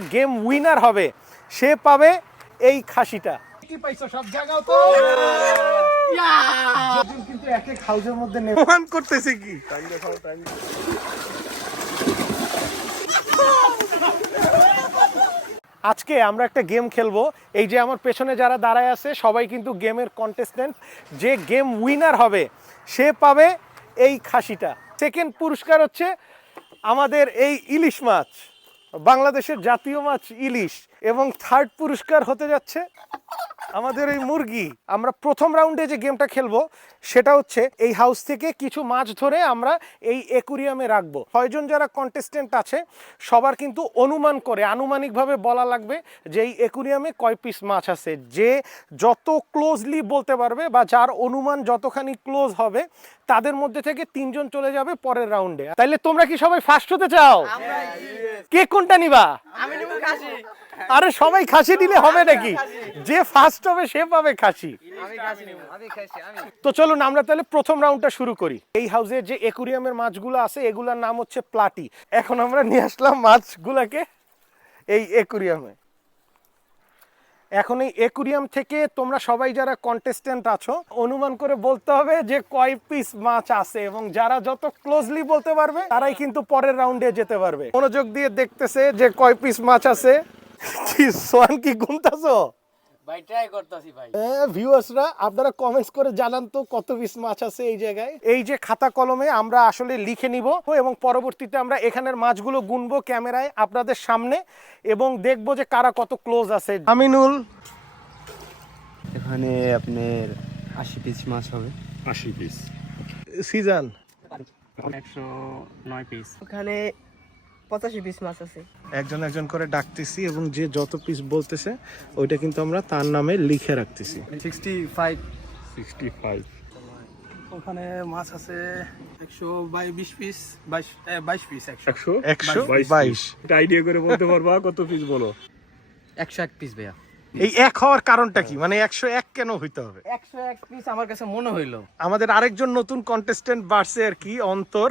Game winner হবে সে পাবে এই খাসিটা। কি পাইছো সব জায়গাও তো কিন্তু এক এক হাউজের মধ্যে প্রমাণ করতেছে কি আজকে আমরা একটা গেম খেলবো। এই যে আমার পেছনে যারা দাঁড়ায় আছে সবাই কিন্তু গেমের কন্টেস্টেন্ট। যে গেম উইনার হবে সে পাবে এই খাসিটা। সেকেন্ড পুরস্কার হচ্ছে আমাদের এই ইলিশ মাছ, বাংলাদেশের জাতীয় মাছ ইলিশ। এবং থার্ড পুরস্কার হতে যাচ্ছে আমাদের এই মুরগি। আমরা প্রথম রাউন্ডে যে গেমটা খেলবো সেটা হচ্ছে এই হাউস থেকে কিছু মাছ ধরে আমরা এই অ্যাকুরিয়ামে রাখবো। 6 জন যারা কন্টেস্টেন্ট আছে সবার কিন্তু অনুমান করে আনুমানিকভাবে বলা লাগবে যে এই অ্যাকুরিয়ামে কয় পিস মাছ আছে। যে যত ক্লোজলি বলতে পারবে বা যার অনুমান যতখানি ক্লোজ হবে তাদের মধ্যে থেকে 3 জন চলে যাবে পরের রাউন্ডে। তাইলে তোমরা কি সবাই ফার্স্ট হতে চাও? কে কোনটা নিবা? আমি নেব খাসি। আরে সবাই খাসি দিলে হবে নাকি? যে ফার্স্ট হবে সে পাবে খাসি। আমি খাসি নেব। আমি খাসি আমি। তো চলুন আমরা তাহলে প্রথম রাউন্ডটা শুরু করি। এই হাউসে যে অ্যাকুরিয়ামের মাছগুলো আছে এগুলোর নাম হচ্ছে প্লাটি। এখন আমরা নিয়ে আসলাম মাছগুলোকে এই অ্যাকুরিয়ামে। এখন এই অ্যাকুরিয়াম থেকে তোমরা সবাই যারা কন্টেস্টেন্ট আছো অনুমান করে বলতে হবে যে কয় পিস মাছ আছে, এবং যারা যত ক্লোজলি বলতে পারবে তারাই কিন্তু পরের রাউন্ডে যেতে পারবে। মনোযোগ দিয়ে দেখতেছে যে কয় পিস মাছ আছে। কি সোয়ান কি গুনতাছো? ভাই ট্রাই করতেছি ভাই। ভিউয়ার্সরা আপনারা কমেন্টস করে জানান তো কত পিস মাছ আছে এই জায়গায়। এই যে খাতা কলমে আমরা আসলে লিখে নিব এবং পরবর্তীতে আমরা এখানের মাছগুলো গুনবো ক্যামেরায় আপনাদের সামনে এবং দেখবো যে কারা কত ক্লোজ আছে। আমিনুল, এখানে আপনার 80 পিস মাছ হবে। 80 পিস। Season 109 piece. ওখানে 85 পিস মাছ আছে। একজন একজন করে ডাকতেছি এবং যে যত পিস বলতেছে ওইটা কিন্তু আমরা তার নামে লিখে রাখতেছি। 65 ওখানে মাছ আছে 120 পিস, 22 পিস। 122। এটা আইডিয়া করে বলতে পারবা কত পিস বলো? 101 পিস ভাইয়া। এই এক হওয়ার কারণটা কি, মানে 101 কেন হইতে হবে? 101 পিস আমার কাছে মনে হইলো। আমাদের আরেকজন নতুন কন্টেস্টেন্ট বাড়ছে আর কি, অন্তর।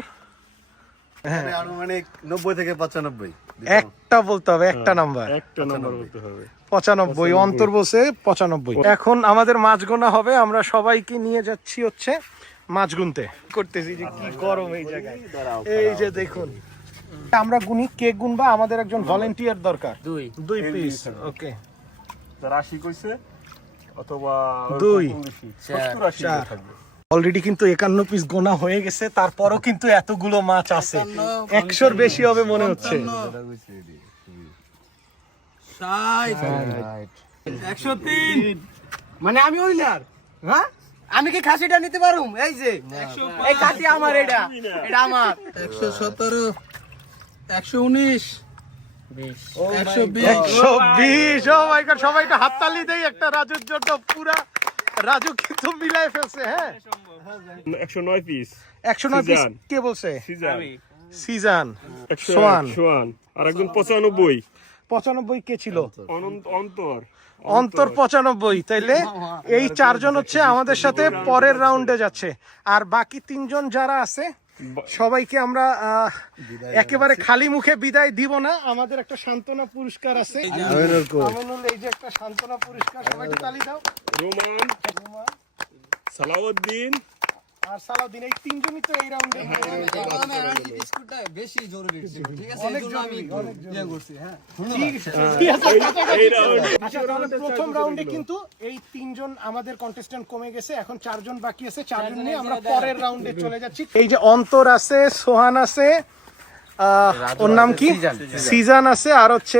আনুমানিক 90 থেকে 95। একটা বলতে হবে, একটা নাম্বার। একটা নাম্বার বলতে হবে। 95। অন্তর বলছে 95। এখন আমাদের মাছ গোনা হবে। আমরা সবাইকে নিয়ে যাচ্ছি হচ্ছে মাছ গুনতে। করতেছি যে কি গরম এই জায়গায়। এই যে দেখুন আমরা গুনি, কে গুনবা? আমাদের একজন ভলান্টিয়ার দরকার। 2 পিস। ওকে, যারা 80 কইছে অথবা 2 70 80 থাকবে। অলরেডি কিন্তু 51 পিস গোনা হয়ে গেছে, তারপরও কিন্তু এতগুলো মাছ আছে। 100-র বেশি হবে মনে হচ্ছে। 103। মানে আমি উইনার? হ্যাঁ, আমি কি খাসিটা নিতে পারুম? এই যে এই খাসি আমার, এটা আমার। 117, 119, 120। 120। ও মাই গড, সবাই একটা হাততালি দেই একটা রাজুর জন্য। পুরা রাজু কিন্তু মিলাই ফেলছে। হ্যাঁ, 109 পিস। 109 পিস। কে বলছে? সিজন। সোয়ান। আর একজন 95। 95 কে ছিল? অন্তর। অন্তর 95। তাইলে এই 4 জন হচ্ছে আমাদের সাথে পরের রাউন্ডে যাচ্ছে। আর বাকি 3 জন যারা আছে সবাইকে আমরা একেবারে খালি মুখে বিদায় দিব না। আমাদের একটা সান্ত্বনা পুরস্কার আছে। আমিনুল, এই যে একটা সান্ত্বনা পুরস্কার, সবাইকে তালি দাও। রোমান, সালাউদ্দিন আর সালাউদ্দিন, এই 3 জনই তো এই রাউন্ডে। বিস্কুটটা বেশি জরুরি, ঠিক আছে? অনেক এজন্য আমি জরুরি, ইয়ে করছি। হ্যাঁ, এই রাউন্ড। আচ্ছা, তাহলে প্রথম রাউন্ডে কিন্তু এই 3 জন আমাদের কন্টেস্ট্যান্ট কমে গেছে। এখন 4 জন বাকি আছে। 4 জন নিয়ে আমরা পরের রাউন্ডে চলে যাচ্ছি। এই যে অন্তর আছে, সোহান আছে, ওর নাম কি, সিজন আছে, আর হচ্ছে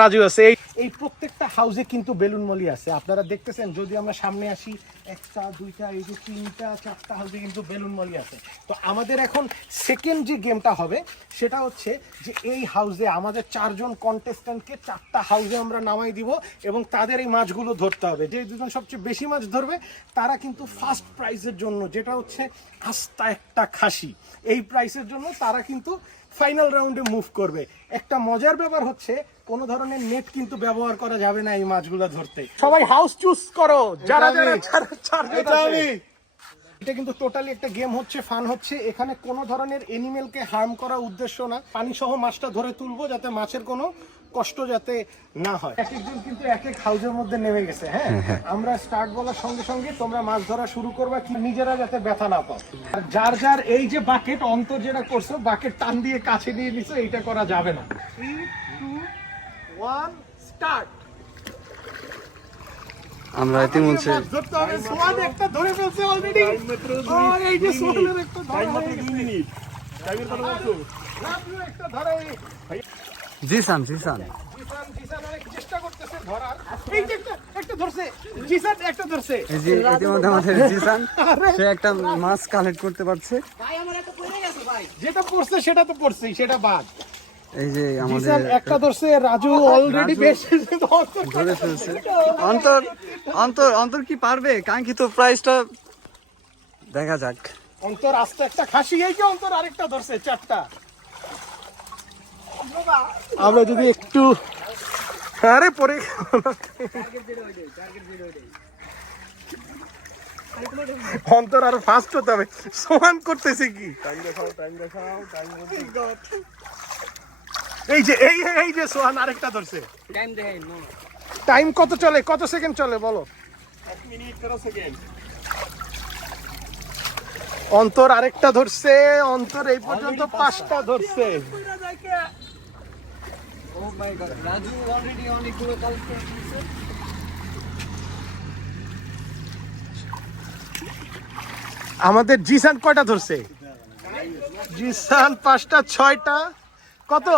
রাজু আছে। এই প্রত্যেকটা হাউসে কিন্তু বেলুন মলি আছে, আপনারা দেখতেছেন। যদি আমরা সামনে আসি, 1টা 2টা, এই যে 3টা 4টা হাউসে কিন্তু বেলুন মলি আছে। তো আমাদের এখন সেকেন্ড যে গেমটা হবে সেটা হচ্ছে যে এই হাউসে আমাদের 4 জন কন্টেস্ট্যান্টকে 4টা হাউসে আমরা নামাই দিব এবং তাদের এই মাছগুলো ধরতে হবে। যে 2 জন সবচেয়ে বেশি মাছ ধরবে তারা কিন্তু ফার্স্ট প্রাইজের জন্য, যেটা হচ্ছে আস্তা একটা খাসি, এই প্রাইসের জন্য তারা কিন্তু ফাইনাল রাউন্ডে মুভ করবে। একটা মজার ব্যাপার হচ্ছে কোনো ধরনের নেট কিন্তু ব্যবহার করা যাবে না এই মাছগুলো ধরতে। সবাই হাউস চুজ করো, যারা যারা এটা কিন্তু টোটালি একটা গেম হচ্ছে, ফান হচ্ছে। এখানে কোনো ধরনের এনিমেলকে হার্ম করা উদ্দেশ্য না। পানি সহ মাছটা ধরে তুলবো যাতে মাছের কোনো কষ্ট যাতে না হয়। এক একজন কিন্তু এক এক হাউজের মধ্যে নেমে গেছে। হ্যাঁ, আমরা স্টার্ট বলার সঙ্গে সঙ্গে তোমরা মাছ ধরা শুরু করবা, কি নিজেরা যাতে ব্যথা না পাও। আর যার যার এই যে বাকেট অন্তর যেটা করছো, বাকেট টান দিয়ে কাছে নিয়ে নিছো, এইটা করা যাবে না। 3, 2, 1 স্টার্ট। আমরা ইতিমধ্যে ধরতে হবে। সোহান একটা ধরে ফেলছে অলরেডি। এই যে সোহানের একটা ধরা হয়ে গেছে। 2 মিনিট টাইমের কথা বলছো। রাজু একটা ধরা জিসান জিসান অনেক চেষ্টা করতেছে ধরার। এই যে একটা ধরছে, জিসান একটা ধরছে। এই যে ইতিমধ্যে আমাদের জিসান সে একটা মাছ কালেক্ট করতে পারছে। যেটা পড়ছে সেটা তো পড়ছেই, সেটা বাদ। এই যে আমাদের জিসান একটা ধরছে, রাজু অলরেডি বেশ ধরে ফেলছে। অন্তর অন্তর অন্তর কি পারবে কাঙ্ক্ষিত প্রাইসটা? দেখা যাক। অন্তর আস্তে একটা খাসি। এই যে অন্তর আরেকটা ধরছে, 4টা। আমরা যদি একটু আরে পরে অন্তর আরো ফাস্ট হতে হবে। সমান করতেছে কি? এই যে এই যে সোহান আরেকটা ধরছে। টাইম কত চলে, কত সেকেন্ড চলে বলো? 1 মিনিট 13 সেকেন্ড। অন্তর আরেকটা ধরছে। অন্তর এই পর্যন্ত 5টা ধরছে। আমাদের জিসান কয়টা ধরছে? জিসান 5টা 6টা। কত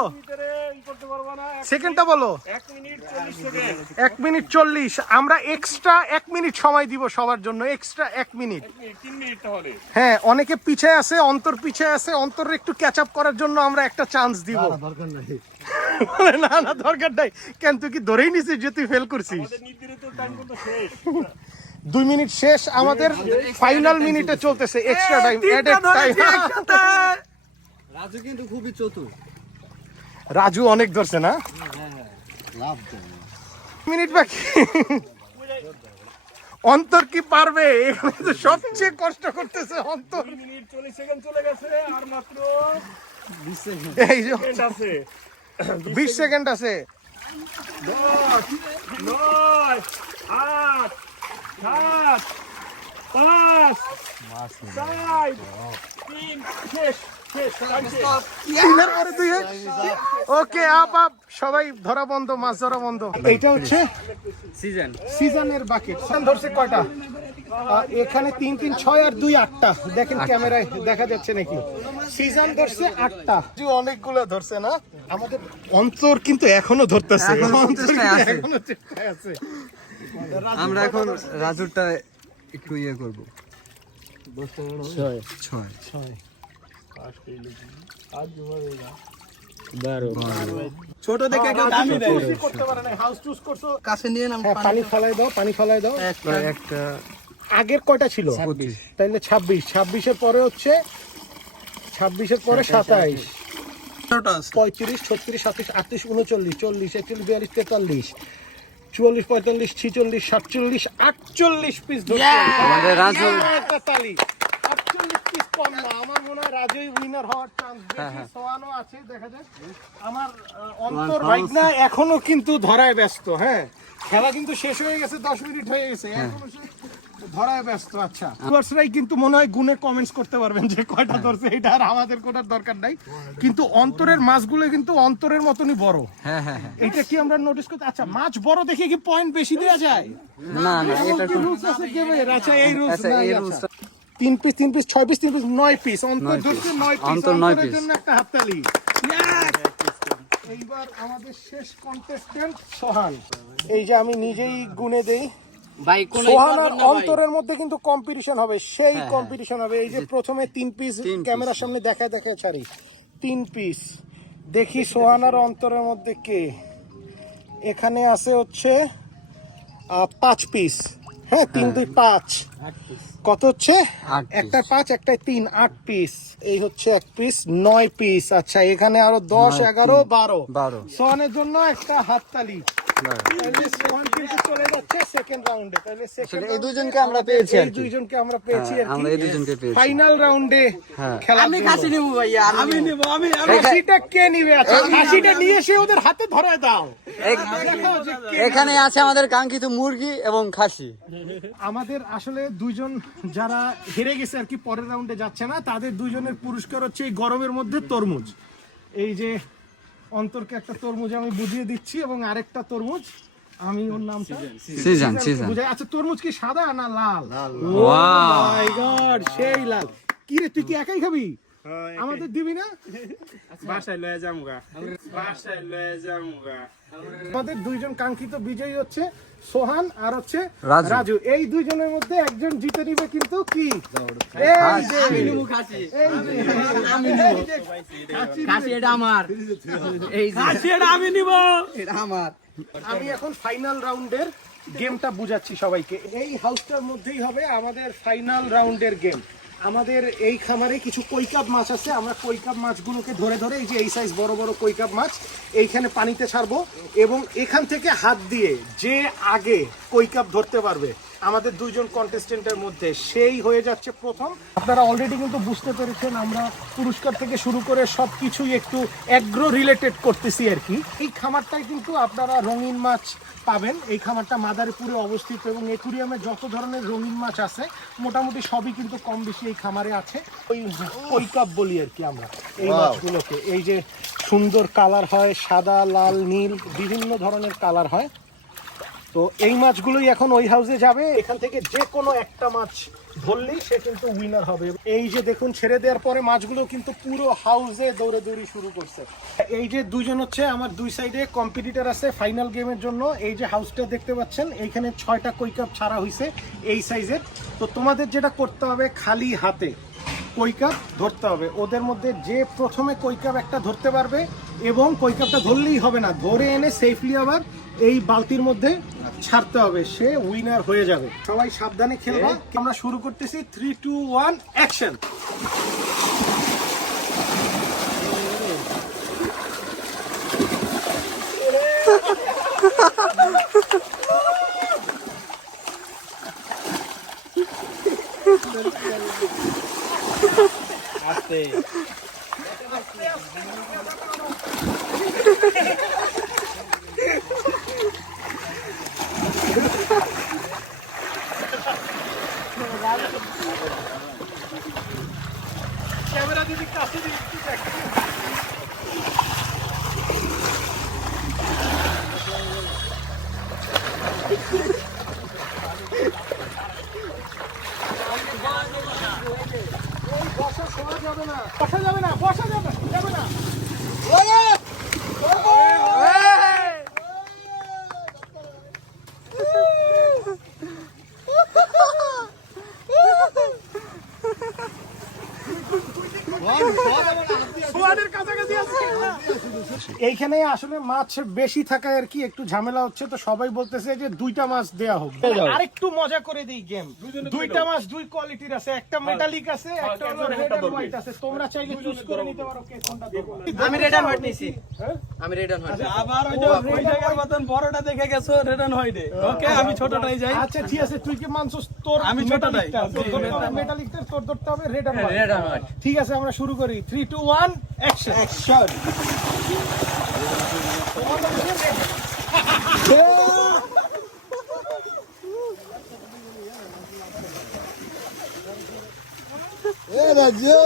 সেকেন্ডটা বলো? 1 মিনিট 40 সেকেন্ড। 1 মিনিট 40। আমরা এক্সট্রা 1 মিনিট সময় দিব সবার জন্য, এক্সট্রা 1 মিনিট। 3 মিনিট তাহলে। হ্যাঁ, অনেকে পিছে আছে, অন্তর পিছে আছে। অন্তরের একটু ক্যাচ আপ করার জন্য আমরা একটা চান্স দিব। না না দরকার নাই। কেন তুই কি ধরেই নিছিস যে তুই ফেল করছিস? আমাদের নির্ধারিত টাইম কিন্তু শেষ। 2 মিনিট শেষ আমাদের। ফাইনাল মিনিটে চলতেছে extra time, added time. Raju কিন্তু খুবই চতুর। রাজু অনেক ধরছে না? মিনিট বাকি। অন্তর কি পারবে? এখানে তো সবচেয়ে কষ্ট করতেছে অন্তর। 2 মিনিট 40 সেকেন্ড চলে গেছে, আর মাত্র 20 সেকেন্ড। এই যে সেকেন্ড আছে। 20 সেকেন্ড আছে। 10 9 8 7 5 4 3 শেষ শেষ টাইম শেষ। তিনের পরে দুই। ওকে, আপ সবাই ধরা বন্ধ, মাছ ধরা বন্ধ। এইটা হচ্ছে সিজনের বাকেট। সিজন ধরছে কয়টা? এখানে 3 3 6 আর 2 8টা। দেখেন ক্যামেরায় দেখা যাচ্ছে নাকি? সিজন ধরছে 8টা। অনেকগুলো ধরছে না? আমাদের অন্তর কিন্তু এখনো ধরতেছে। এখনো চেষ্টায় আছে। আমরা এখন রাজুরটা একটু ইয়ে করবো। 6 ছোট দেখে কেউ দামি দেয়। করতে পারে না। হাউস চুজ করছো। কাছে নিয়ে নাম হ্যাঁ, পানি ফেলাই দাও, পানি ফেলাই দাও। একটা আগের কয়টা ছিল? 25। তাইলে 26। 26-এর পরে হচ্ছে 26-এর পরে 27, 35, 36, 37, 38, 39, 40, 41, 42, 43, 44, 45, 46, 47, 48 পিস ধরছে। আমাদের রাজু। একটা তালি। 48 পিস পণ্য। আমার মনে হয় রাজুই উইনার হওয়ার চান্স বেশি। সোয়ানও আছে, দেখা যাক। আমার অন্তর ভাইগনা এখনো কিন্তু ধরায় ব্যস্ত। হ্যাঁ, খেলা কিন্তু শেষ হয়ে গেছে, 10 মিনিট হয়ে গেছে, এখনো সে ধরায় ব্যস্ত। আচ্ছা, ভিউয়ার্সরাই কিন্তু মনে হয় গুনে কমেন্টস করতে পারবেন যে কয়টা ধরছে। এটা আর আমাদের কোটার দরকার নাই। কিন্তু অন্তরের মাছগুলো কিন্তু অন্তরের মতনই বড়। হ্যাঁ হ্যাঁ হ্যাঁ। এটা কি আমরা নোটিস করতে? আচ্ছা, মাছ বড় দেখে কি পয়েন্ট বেশি দেওয়া যায়? না না, এটা কি রুলস আছে গেমের? আচ্ছা, এই রুলস আচ্ছা, নাই। এই আচ্ছা, রুলসটা 3 piece 3 piece 6 piece 3 piece 9 piece. অন্তর 9 ধরছে 9 পিস। অন্তর 9 অন্তরের পিস। জন্য একটা হাততালি। এইবার আমাদের শেষ কন্টেস্ট্যান্ট সোহান। এই যে আমি নিজেই গুনে দেই। ভাই কোন সোহান আর অন্তরের মধ্যে কিন্তু কম্পিটিশন হবে, সেই কম্পিটিশন হবে। এই যে প্রথমে 3 পিস ক্যামেরার সামনে দেখায় ছাড়ি। 3 পিস দেখি সোহান আর অন্তরের মধ্যে কে। এখানে আছে হচ্ছে 5 পিস। হ্যাঁ, 3 2 5। কত হচ্ছে? 8 পিস। একটা 5 একটাই 3, 8 পিস। এই হচ্ছে 1 পিস, 9 পিস। আচ্ছা, এখানে আরো 10 11 12। বারো। সোহানের জন্য একটা হাততালি। তাহলে সোহান কিন্তু চলে যাচ্ছে সেকেন্ড রাউন্ডে। তাহলে সেকেন্ড এই দুজনকে আমরা পেয়েছি আর এই কি। দুইজনকে আমরা পেয়েছি আর আমরা কি এই দুজনকে পেয়েছি। ফাইনাল রাউন্ডে হ্যাঁ। খেলা। আমি খাসি নিবো ভাইয়া, আমি নিবো। খাসিটা কে নিবে? আচ্ছা খাসিটা নিয়ে এসে ওদের হাতে ধরায় দাও। দেখাও যে কে এখানে আছে আমাদের কাঙ্ক্ষিত মুরগি এবং খাসি। আমাদের আসলে দুইজন যারা হেরে গেছে আর কি, পরের রাউন্ডে যাচ্ছে না, তাদের দুইজনের পুরস্কার হচ্ছে এই গরমের মধ্যে তরমুজ। এই যে অন্তরকে একটা তরমুজ আমি বুঝিয়ে দিচ্ছি এবং আরেকটা তরমুজ আমি ওর নামটা সিজন বুঝাই। আচ্ছা তরমুজ কি সাদা না লাল? ওয়াও মাই গড সেই লাল। কি রে তুই কি একাই খাবি? আমাদের দিবি না? বাসায় লয়ে যামগা, বাসায় লয়ে যামগা। আমাদের দুইজন কাঙ্ক্ষিত বিজয়ী হচ্ছে সোহান আর হচ্ছে রাজু। রাজু। এই দুইজনের মধ্যে একজন জিতে নিবে কিন্তু কি এই যে আমি নিবো খাসি। এই যে আমি নিবো খাসি, এটা আমার। এই যে খাসি এটা আমি নিব। এটা আমার। আমি এখন ফাইনাল রাউন্ডের গেমটা বুঝাচ্ছি সবাইকে। এই হাউসটার মধ্যেই হবে আমাদের ফাইনাল রাউন্ডের গেম। আমাদের এই খামারে কিছু কৈকাপ মাছ আছে, আমরা কৈকাপ মাছগুলোকে ধরে ধরে এই যে এই সাইজ বড় বড় কৈকাপ মাছ এইখানে পানিতে ছাড়বো এবং এখান থেকে হাত দিয়ে যে আগে কৈকাপ ধরতে পারবে আমাদের দুইজন কন্টেস্টেন্টের মধ্যে সেই হয়ে যাচ্ছে প্রথম। আপনারা অলরেডি কিন্তু বুঝতে পেরেছেন আমরা পুরস্কার থেকে শুরু করে সব কিছুই একটু অ্যাগ্রো রিলেটেড করতেছি আর কি। এই খামারটায় কিন্তু আপনারা রঙিন মাছ পাবেন। এই খামারটা মাদারীপুরে অবস্থিত এবং একুরিয়ামে যত ধরনের রঙিন মাছ আছে মোটামুটি সবই কিন্তু কম বেশি এই খামারে আছে। ওই কৈকাপ বলি আর কি আমরা এই মাছগুলোকে। এই যে সুন্দর কালার হয়, সাদা লাল নীল বিভিন্ন ধরনের কালার হয়। তো এই মাছগুলোই এখন ওই হাউসে যাবে। এখান থেকে যে কোনো একটা মাছ ধরলেই সে কিন্তু উইনার হবে। এই যে দেখুন ছেড়ে দেওয়ার পরে মাছগুলো কিন্তু পুরো হাউসে দৌড়াদৌড়ি শুরু করছে। এই যে দুইজন হচ্ছে আমার দুই সাইডে কম্পিটিটর আছে ফাইনাল গেমের জন্য। এই যে হাউসটা দেখতে পাচ্ছেন এইখানে 6টা কৈকাপ ছাড়া হয়েছে এই সাইজের। তো তোমাদের যেটা করতে হবে খালি হাতে কৈকাপ ধরতে হবে। ওদের মধ্যে যে প্রথমে কৈকাপ একটা ধরতে পারবে এবং কৈকাপটা ধরলেই হবে না, ধরে এনে সেফলি আবার এই বালতির মধ্যে ছাড়তে হবে, সে উইনার হয়ে যাবে। সবাই সাবধানে খেলবা। আমরা শুরু করতেছি 3, 2, 1 অ্যাকশন। ক্যামেরা দিদি কাছে দিয়ে একটু দেখ। বসা শোয়া যাবে না, বসা যাবে না, বসা যাবে যাবে না। এইখানে আসলে মাছ বেশি থাকায় আর কি একটু ঝামেলা হচ্ছে। তো সবাই বলতেছে যে 2টা মাছ দেয়া হোক। আরেকটু মজা করে দিই গেম। 2টা মাছ 2 কোয়ালিটির আছে, একটা মেটালিক আছে, একটা হলো রেড এন্ড হোয়াইট আছে। তোমরা চাইলে চুজ করে নিতে পারো কে কোনটা দেবো। আমি রেড এন্ড হোয়াইট নিছি। আমি রেড এন্ড হোয়াইট। আবার ওই জায়গার মতন বড়টা দেখে গেছো রেড এন্ড হোয়াইটে। ওকে আমি ছোটটাই যাই। আচ্ছা ঠিক আছে, তুই কি মানছস তোর আমি ছোটটাই। মেটালিকটা তোর ধরতে হবে red and red and white. ঠিক আছে আমরা শুরু করি 3, 2, 1 অ্যাকশন। অ্যাকশন। এ রাজু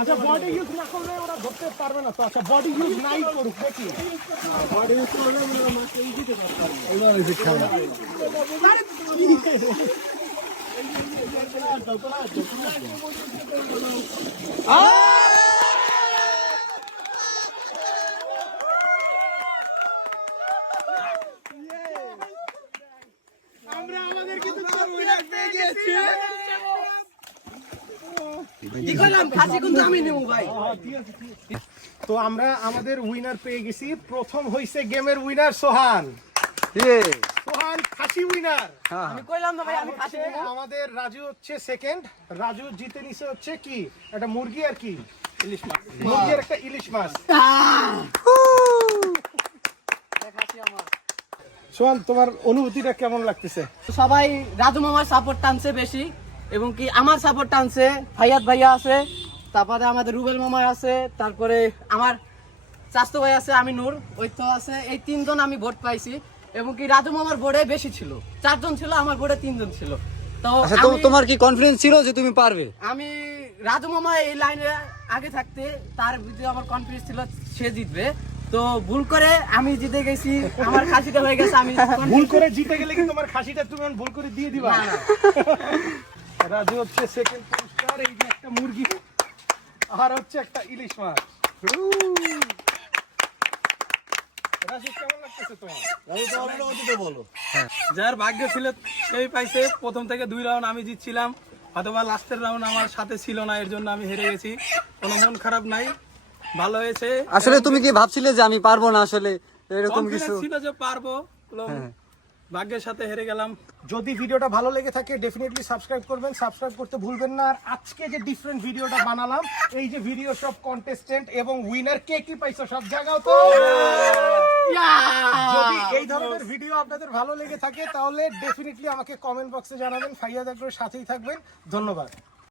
আচ্ছা বডি ইউজ না করলে ওরা ধরতে পারবে না তো। আচ্ছা বডি ইউজ নাই করুক নাকি? বডি ইউজ করলে আমরা মাছ দিতে পারবো। খাসি কিন্তু আমি নেবো ভাই। তো আমরা আমাদের উইনার পেয়ে গেছি। প্রথম হইছে গেমের উইনার সোহান। ইয়ে সোহান খাসি উইনার। হ্যাঁ আমি কইলাম না ভাই আমি খাসি নেবো। আমাদের রাজু হচ্ছে সেকেন্ড। রাজু জিতে নিছে হচ্ছে কি একটা মুরগি আর কি ইলিশ মাছ, মুরগি আর একটা ইলিশ মাছ। সোহান তোমার অনুভূতিটা কেমন লাগতেছে? সবাই রাজু মামার সাপোর্ট টানছে বেশি এবং কি আমার সাপোর্ট টানছে। ফাইয়াদ ভাইয়া আছে, তারপরে আমাদের রুবেল মামা আছে, তারপরে আমার চাচতো ভাই আছে, আমি নূর ওই তো আছে। এই তিনজন আমি ভোট পাইছি এবং কি রাজু মামার বোর্ডে বেশি ছিল, 4 জন ছিল, আমার বোর্ডে 3 জন ছিল। তো আচ্ছা তোমার কি কনফিডেন্স ছিল যে তুমি পারবে? আমি রাজু মামা এই লাইনে আগে থাকতে তার ভিতরে আমার কনফিডেন্স ছিল সে জিতবে। তো ভুল করে আমি জিতে গেছি, আমার খাসিটা হয়ে গেছে। আমি ভুল করে জিতে গেলে কি তোমার খাসিটা তুমি ভুল করে দিয়ে দিবা? রাজু হচ্ছে সেকেন্ড পুরস্কার, এই যে একটা মুরগি আর হচ্ছে একটা ইলিশ মাছ। রাজু কেমন লাগতেছে তোমার? যার ভাগ্য ছিল সেই পাইছে। প্রথম থেকে 2 রাউন্ড আমি জিতছিলাম, অথবা লাস্টের রাউন্ড আমার সাথে ছিল না, এর জন্য আমি হেরে গেছি। কোনো মন খারাপ নাই, ভালো হয়েছে। আসলে তুমি কি ভাবছিলে যে আমি পারবো না? আসলে এরকম কিছু কনফিডেন্স ছিল যে পারবো, ভাগ্যের সাথে হেরে গেলাম। যদি ভিডিওটা ভালো লেগে থাকে ডেফিনেটলি সাবস্ক্রাইব করবেন, সাবস্ক্রাইব করতে ভুলবেন না। আর আজকে যে ডিফারেন্ট ভিডিওটা বানালাম, এই যে ভিডিও সব কন্টেস্টেন্ট এবং উইনার কে কি পাইছো সব জায়গাও তো। যদি এই ধরনের ভিডিও আপনাদের ভালো লেগে থাকে তাহলে ডেফিনেটলি আমাকে কমেন্ট বক্সে জানাবেন। ফাইয়াদ আকবরের সাথেই থাকবেন। ধন্যবাদ।